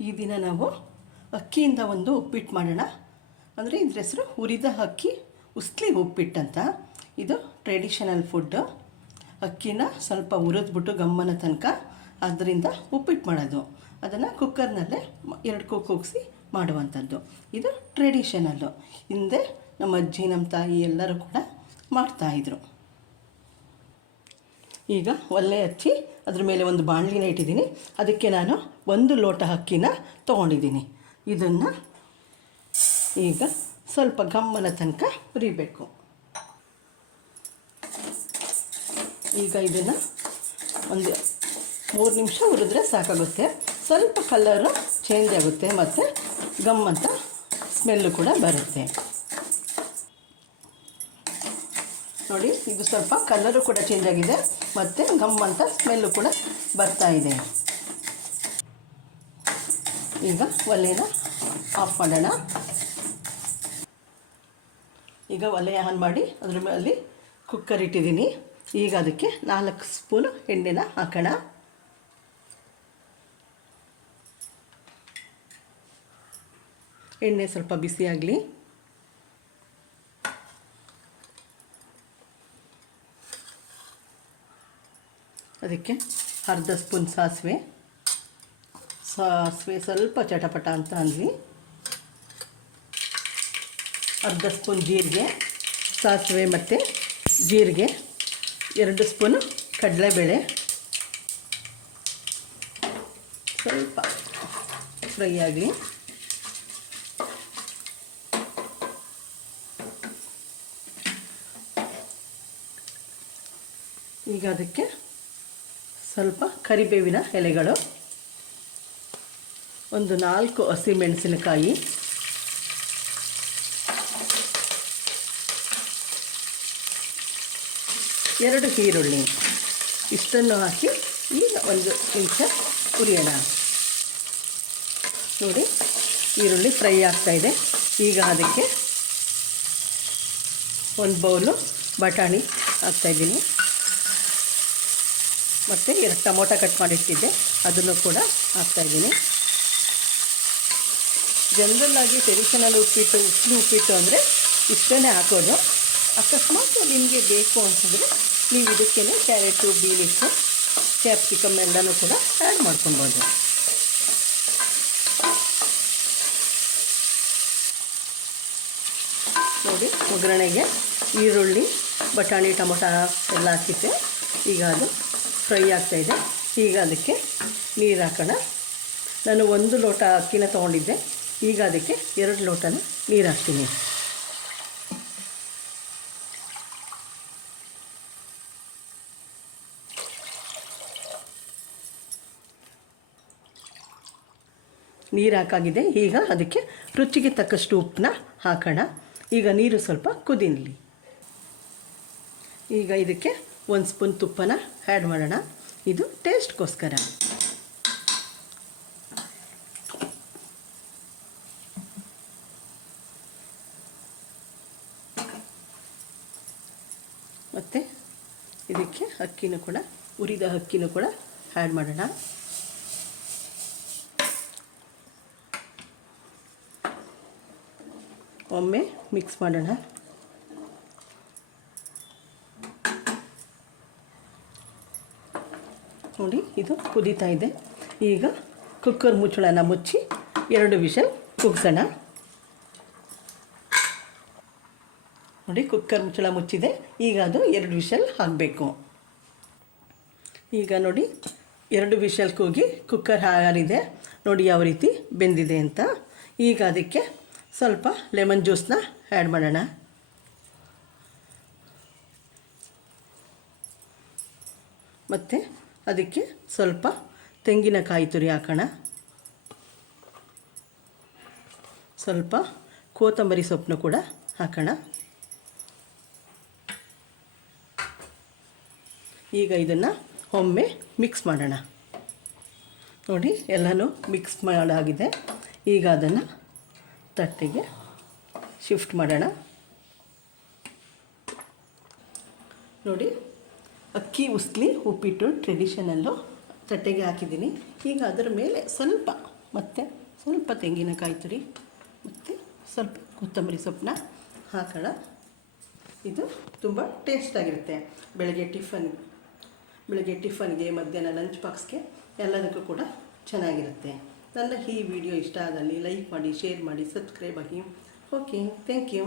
ಈ ದಿನ ನಾವು ಅಕ್ಕಿಯಿಂದ ಒಂದು ಉಪ್ಪಿಟ್ಟು ಮಾಡೋಣ. ಅಂದರೆ ಇದ್ರ ಹೆಸರು ಹುರಿದ ಅಕ್ಕಿ, ಉಸ್ಲಿ ಅಂತ. ಇದು ಟ್ರೆಡಿಷನಲ್ ಫುಡ್ಡು ಅಕ್ಕಿನ ಸ್ವಲ್ಪ ಹುರಿದ್ಬಿಟ್ಟು ಗಮ್ಮನ ತನಕ ಅದರಿಂದ ಉಪ್ಪಿಟ್ಟು ಮಾಡೋದು. ಅದನ್ನು ಕುಕ್ಕರ್ನಲ್ಲೇ ಎರಡು ಕುಕ್ ಕೂಗಿಸಿ ಮಾಡುವಂಥದ್ದು. ಇದು ಟ್ರೆಡಿಷನಲ್ಲು ಹಿಂದೆ ನಮ್ಮ ಅಜ್ಜಿ, ನಮ್ಮ ತಾಯಿ ಎಲ್ಲರೂ ಕೂಡ ಮಾಡ್ತಾಯಿದ್ರು ಈಗ ಒಲೆ ಹಚ್ಚಿ ಅದ್ರ ಮೇಲೆ ಒಂದು ಬಾಣಲಿನ ಇಟ್ಟಿದ್ದೀನಿ ಅದಕ್ಕೆ ನಾನು ಒಂದು ಲೋಟ ಅಕ್ಕಿನ ತೊಗೊಂಡಿದ್ದೀನಿ. ಇದನ್ನು ಈಗ ಸ್ವಲ್ಪ ಗಮ್ಮನ ತನಕ ಹುರಿಬೇಕು. ಈಗ ಇದನ್ನು ಒಂದು ಮೂರು ನಿಮಿಷ ಹುರಿದ್ರೆ ಸಾಕಾಗುತ್ತೆ. ಸ್ವಲ್ಪ ಕಲ್ಲರು ಚೇಂಜ್ ಆಗುತ್ತೆ ಮತ್ತು ಗಮ್ಮಂತ ಸ್ಮೆಲ್ಲು ಕೂಡ ಬರುತ್ತೆ. ನೋಡಿ, ಇದು ಸ್ವಲ್ಪ ಕಲರು ಕೂಡ ಚೇಂಜ್ ಆಗಿದೆ. ಮತ್ತು ಗಮ್ ಅಂತ ಸ್ಮೆಲ್ಲು ಕೂಡ ಬರ್ತಾ ಇದೆ. ಈಗ ಒಲೆನ ಆಫ್ ಮಾಡೋಣ. ಈಗ ಒಲೆ ಆನ್ ಮಾಡಿ, ಅದ್ರ ಮೇಲೆ ಕುಕ್ಕರ್ ಇಟ್ಟಿದ್ದೀನಿ. ಈಗ ಅದಕ್ಕೆ ನಾಲ್ಕು ಸ್ಪೂನ್ ಎಣ್ಣೆನ ಹಾಕೋಣ. ಎಣ್ಣೆ ಸ್ವಲ್ಪ ಬಿಸಿ ಅದಕ್ಕೆ ಅರ್ಧ ಸ್ಪೂನ್ ಸಾಸಿವೆ. ಸಾಸಿವೆ ಸ್ವಲ್ಪ ಚಟಪಟ ಅಂತ ಅಂದ್ವಿ. ಅರ್ಧ ಸ್ಪೂನ್ ಜೀರಿಗೆ, ಸಾಸಿವೆ ಮತ್ತು ಜೀರಿಗೆ, ಎರಡು ಸ್ಪೂನು ಕಡಲೆಬೇಳೆ. ಸ್ವಲ್ಪ ಫ್ರೈ ಆಗಲಿ. ಈಗ ಅದಕ್ಕೆ ಸ್ವಲ್ಪ ಕರಿಬೇವಿನ ಎಲೆಗಳು. ಒಂದು ನಾಲ್ಕು ಹಸಿಮೆಣಸಿನಕಾಯಿ ಎರಡು ಈರುಳ್ಳಿ. ಇಷ್ಟನ್ನು ಹಾಕಿ ಈಗ ಒಂದು ನಿಮಿಷ ಹುರಿಯೋಣ ನೋಡಿ, ಈರುಳ್ಳಿ ಫ್ರೈ ಆಗ್ತಾಯಿದೆ ಈಗ ಅದಕ್ಕೆ ಒಂದು ಬೌಲು ಬಟಾಣಿ ಹಾಕ್ತಾಯಿದ್ದೀನಿ ಮತ್ತು ಎರಡು ಟೊಮೊಟೊ ಕಟ್ ಮಾಡಿಟ್ಟಿದ್ದೆ. ಅದನ್ನು ಕೂಡ ಹಾಕ್ತಾಯಿದ್ದೀನಿ ಜನರಲ್ಲಾಗಿ ಟ್ರೆಡಿಷನಲ್ ಉಪ್ಪಿಟ್ಟು, ಉಸ್ಲು ಉಪ್ಪಿಟ್ಟು ಅಂದರೆ ಇಷ್ಟೇ ಹಾಕೋದು. ಅಕಸ್ಮಾತ್ ನಿಮಗೆ ಬೇಕು ಅಂತಂದರೆ ನೀವು ಇದಕ್ಕೇ ಕ್ಯಾರೆಟು ಬೀನ್ಸು ಕ್ಯಾಪ್ಸಿಕಮ್ ಎಲ್ಲನೂ ಕೂಡ ಆ್ಯಡ್ ಮಾಡ್ಕೊಬೋದು. ನೋಡಿ, ಒಗ್ಗರಣೆಗೆ ಈರುಳ್ಳಿ, ಬಟಾಣಿ, ಟೊಮೊಟೊ ಎಲ್ಲ ಹಾಕಿದ್ದೆ. ಈಗ ಅದು ಫ್ರೈ ಆಗ್ತಾ ಇದೆ. ಈಗ ಅದಕ್ಕೆ ನೀರು ಹಾಕೋಣ. ನಾನು ಒಂದು ಲೋಟ ಅಕ್ಕಿನ ತೊಗೊಂಡಿದ್ದೆ. ಈಗ ಅದಕ್ಕೆ ಎರಡು ಲೋಟನ ನೀರು ಹಾಕ್ತೀನಿ. ನೀರು ಹಾಕಾಗಿದೆ. ಈಗ ಅದಕ್ಕೆ ರುಚಿಗೆ ತಕ್ಕಷ್ಟು ಉಪ್ಪನ್ನ ಹಾಕೋಣ. ಈಗ ನೀರು ಸ್ವಲ್ಪ ಕುದಿನಲಿ. ಈಗ ಇದಕ್ಕೆ ಒಂದು ಸ್ಪೂನ್ ತುಪ್ಪನ ಆ್ಯಡ್ ಮಾಡೋಣ. ಇದು ಟೇಸ್ಟ್ಗೋಸ್ಕರ ಮತ್ತು ಇದಕ್ಕೆ ಅಕ್ಕಿನೂ ಕೂಡ, ಉರಿದ ಅಕ್ಕಿನೂ ಕೂಡ ಆ್ಯಡ್ ಮಾಡೋಣ. ಒಮ್ಮೆ ಮಿಕ್ಸ್ ಮಾಡೋಣ. ನೋಡಿ, ಇದು ಕುದೀತಾ ಇದೆ. ಈಗ ಕುಕ್ಕರ್ ಮುಚ್ಚಳನ ಮುಚ್ಚಿ ಎರಡು ವಿಷಲ್ ಕುಗ್ಸೋಣ. ನೋಡಿ, ಕುಕ್ಕರ್ ಮುಚ್ಚಳ ಮುಚ್ಚಿದೆ. ಈಗ ಅದು ಎರಡು ವಿಷಲ್ ಹಾಕಬೇಕು. ಈಗ ನೋಡಿ, ಎರಡು ವಿಷಲ್ ಕೂಗಿ ಕುಕ್ಕರ್ ಹಾರಿದೆ. ನೋಡಿ, ಯಾವ ರೀತಿ ಬೆಂದಿದೆ ಅಂತ. ಈಗ ಅದಕ್ಕೆ ಸ್ವಲ್ಪ ಲೆಮನ್ ಜ್ಯೂಸನ್ನ ಆ್ಯಡ್ ಮಾಡೋಣ. ಮತ್ತು ಅದಕ್ಕೆ ಸ್ವಲ್ಪ ತೆಂಗಿನಕಾಯಿ ತುರಿ ಹಾಕೋಣ. ಸ್ವಲ್ಪ ಕೊತ್ತಂಬರಿ ಸೊಪ್ಪನ್ನು ಕೂಡ ಹಾಕೋಣ. ಈಗ ಇದನ್ನು ಒಮ್ಮೆ ಮಿಕ್ಸ್ ಮಾಡೋಣ. ನೋಡಿ, ಎಲ್ಲನೂ ಮಿಕ್ಸ್ ಮಾಡಾಗಿದೆ. ಈಗ ಅದನ್ನು ತಟ್ಟೆಗೆ ಶಿಫ್ಟ್ ಮಾಡೋಣ. ನೋಡಿ ಅಕ್ಕಿ, ಉಸ್ಲಿ, ಉಪ್ಪಿಟ್ಟು ಟ್ರೆಡಿಷನಲ್ಲು ತಟ್ಟೆಗೆ ಹಾಕಿದ್ದೀನಿ. ಈಗ ಅದರ ಮೇಲೆ ಸ್ವಲ್ಪ ಮತ್ತು ಸ್ವಲ್ಪ ತೆಂಗಿನಕಾಯಿ ತುರಿ, ಮತ್ತು ಸ್ವಲ್ಪ ಕೊತ್ತಂಬರಿ ಸೊಪ್ಪನ್ನ ಹಾಕೋಣ. ಇದು ತುಂಬ ಟೇಸ್ಟಾಗಿರುತ್ತೆ ಬೆಳಗ್ಗೆ ಟಿಫನ್, ಬೆಳಗ್ಗೆ ಟಿಫನ್ಗೆ ಮಧ್ಯಾಹ್ನ ಲಂಚ್ ಬಾಕ್ಸ್ಗೆ ಎಲ್ಲದಕ್ಕೂ ಕೂಡ ಚೆನ್ನಾಗಿರುತ್ತೆ. ನನ್ನ ಈ ವಿಡಿಯೋ ಇಷ್ಟ ಆದಲ್ಲಿ ಲೈಕ್ ಮಾಡಿ ಶೇರ್ ಮಾಡಿ ಸಬ್ಸ್ಕ್ರೈಬ್ ಆಗಿ. Okay thank you